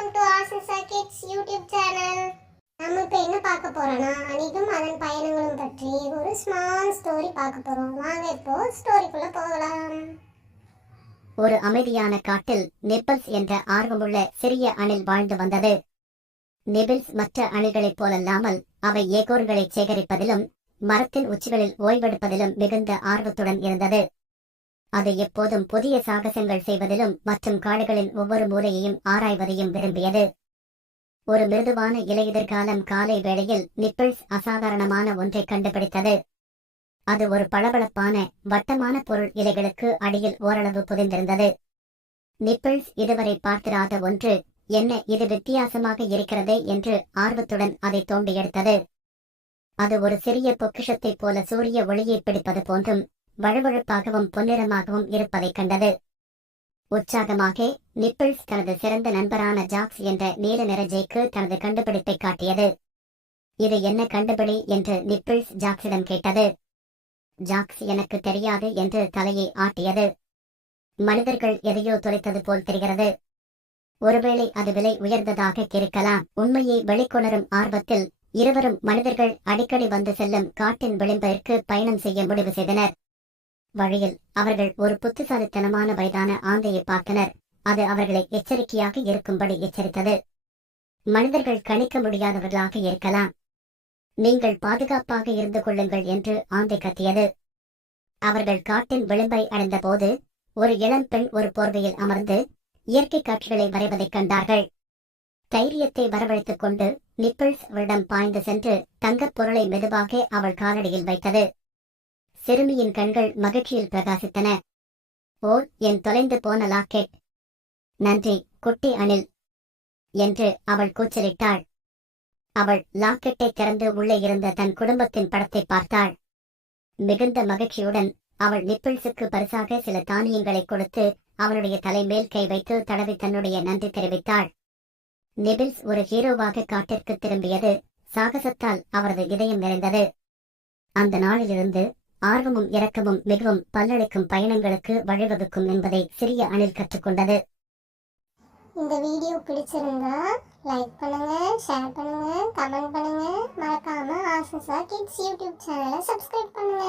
Welcome to Asisa kids YouTube channel. நம்ம இப்போ என்ன பார்க்க போறோம்னா அனிதும் அதன் பயணங்களும் பற்றி ஒரு ஸ்மால் ஸ்டோரி பார்க்க போறோம். வாங்க இப்போ ஸ்டோரிக்குள்ள போகலாம். ஒரு அமைதியான காட்டில் நிபிள்ஸ் என்ற ஆர்வமுள்ள சிறிய அணில் வாழ்ந்து வந்தது. நிபிள்ஸ் மற்ற அணில்களைப் போலல்லாமல் அவை ஏகோர்களை சேகரிப்பதிலும் மரத்தின் உச்சிகளில் ஓய்வெடுப்பதிலும் மிகுந்த ஆர்வத்துடன் இருந்தது. அது எப்போதும் புதிய சாகசங்கள் செய்வதிலும் மற்றும் காடுகளின் ஒவ்வொரு மூலையையும் ஆராய்வதையும் விரும்பியது. ஒரு மிருதுவான இலையுதிர்காலம் காலை வேளையில் நிபிள்ஸ் அசாதாரணமான ஒன்றை கண்டுபிடித்தது. அது ஒரு பளபளப்பான வட்டமான பொருள் இலைகளுக்கு அடியில் ஓரளவு புதைந்திருந்தது. நிபிள்ஸ் இதுவரை பார்த்திராத ஒன்று. என்ன இது வித்தியாசமாக இருக்கிறதே என்று ஆர்வத்துடன் அதை தோண்டி எடுத்தது. அது ஒரு சிறிய பொக்கிஷத்தைப் போல சூரிய ஒளியை பிடிப்பது போன்றும் வழுவழுப்பாகவும் பொன்னிறமாகவும் இருப்பதைக் கண்டது. உற்சாகமாக நிபிள்ஸ் தனது சிறந்த நண்பரான ஜாக்ஸ் என்ற நீல நிற ஜேக்கு தனது கண்டுபிடிப்பை காட்டியது. இது என்ன கண்டுபிடி என்று நிபிள்ஸ் ஜாக்ஸிடம் கேட்டது. ஜாக்ஸ் எனக்கு தெரியாது என்று தலையை ஆட்டியது. மனிதர்கள் எதையோ தொலைத்தது போல் தெரிகிறது. ஒருவேளை அது விலை உயர்ந்ததாக இருக்கலாம். உண்மையை வெளிக்கொணரும் ஆர்வத்தில் இருவரும் மனிதர்கள் அடிக்கடி வந்து செல்லும் காட்டின் விளிம்பிற்கு பயணம் செய்ய முடிவு செய்தனர். வழியில் அவர்கள் ஒரு புத்திசாலித்தனமான வயதான ஆந்தையை பார்த்தனர். அது அவர்களை எச்சரிக்கையாக இருக்கும்படி எச்சரித்தது. மனிதர்கள் கணிக்க முடியாதவர்களாக இருக்கலாம். நீங்கள் பாதுகாப்பாக இருந்து கொள்ளுங்கள் என்று ஆந்தை கத்தியது. அவர்கள் காட்டின் விளிம்பை அடைந்தபோது ஒரு இளம் பெண் ஒரு போர்வையில் அமர்ந்து இயற்கை காட்சிகளை வரைவதைக் கண்டார்கள். தைரியத்தை வரவழைத்துக் கொண்டு நிபிள்ஸ் அவளிடம் பாய்ந்து சென்று தங்கப் பொருளை மெதுவாக அவள் காலடியில் வைத்தது. சிறுமியின் கண்கள் மகிழ்ச்சியில் பிரகாசித்தன. ஓ, என் தொலைந்து போன லாக்கெட்! நன்றி குட்டி அணில் என்று அவள் கூச்சலிட்டாள். அவள் லாக்கெட்டை திறந்து உள்ளே இருந்த தன் குடும்பத்தின் படத்தை பார்த்தாள். மிகுந்த மகிழ்ச்சியுடன் அவள் நிபிள்ஸுக்கு பரிசாக சில தானியங்களை கொடுத்து அவனுடைய தலைமேல் கை வைத்து தடவி தன்னுடைய நன்றி தெரிவித்தாள். நிபிள்ஸ் ஒரு ஹீரோவாக காட்டிற்கு திரும்பியது. சாகசத்தால் அவரது இதயம் நிறைந்தது. அந்த நாளிலிருந்து ஆர்வமும் இரக்கமும் மிகவும் பல்லளிக்கும் பயணங்களுக்கு வழிவகுக்கும் என்பதை சிறிய அணில் கற்றுக்கொண்டது. இந்த வீடியோ பிடிச்சிருந்தா லைக் பண்ணுங்க, ஷேர் பண்ணுங்க, கமெண்ட் பண்ணுங்க. மறக்காம ஆசிசா கிட்ஸ் யூடியூப் சேனலை சப்ஸ்கிரைப் பண்ணுங்க.